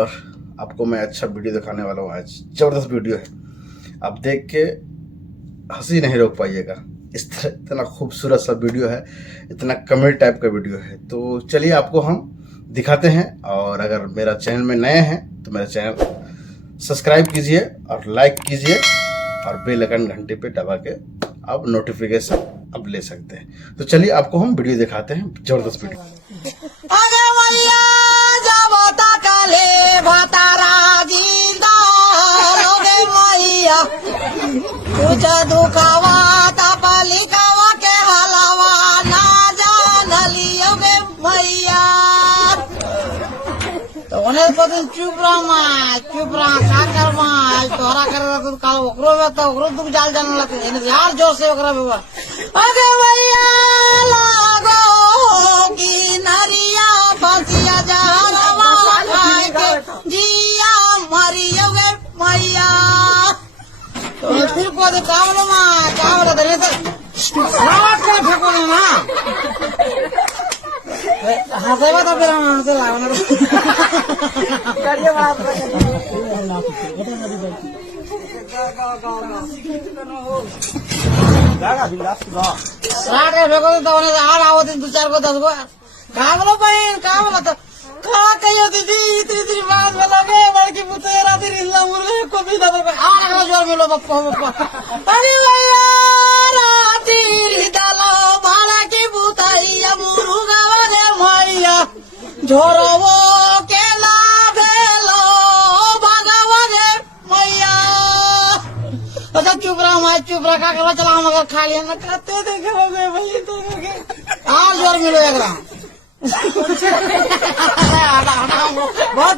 और आपको मैं अच्छा वीडियो दिखाने वाला हूँ। आज जबरदस्त वीडियो है, आप देख के हंसी नहीं रोक पाइएगा। इस तरह इतना खूबसूरत सा वीडियो है, इतना कॉमेडी टाइप का वीडियो है। तो चलिए आपको हम दिखाते हैं। और अगर मेरा चैनल में नए हैं तो मेरा चैनल सब्सक्राइब कीजिए और लाइक कीजिए और बेल आइकन घंटे पे दबा के आप नोटिफिकेशन अब ले सकते हैं। तो चलिए आपको हम वीडियो दिखाते हैं, जबरदस्त वीडियो। तुझा दुखावा तापलिकावा के हलावा ना जान लियोगे भैया। तो उन्हें तो दिन चुप रहा का कर माँ तोरा कर तू काल ओकरो में तो ओकरो दुख जाल जाने लगते हैं यार जोर से ओकरा बेवा। अगे भैया लागो की नरिया बसिया जहरवा खाए के जिया मरियोगे भैया। तो फिर को दे कावलो माँ कावलो दे तो रात का ठकोने ना हंसेगा तो फिर हम हमसे लागना करिए बात रात का ठकोने तो उन्हें हार आओ दिन 2-4 को 10 को कावलो बहन कावलो तो का कहियो दीदी इतनी बात में लगे बड़की पुतेरा दिन इल्ला मुर्गे को भी दबल पे आ जोर में लो बप्पा अरे भैया राती लिदालो भाला की पुतैया मुर्गा वाले भैया झोरवो के लाभेलो भगवाने भैया। अच्छा चुप रहा का करवा चला मगर खा लिया ना खाते देखे भैया तो आ जोर मिलो एकरा बहुत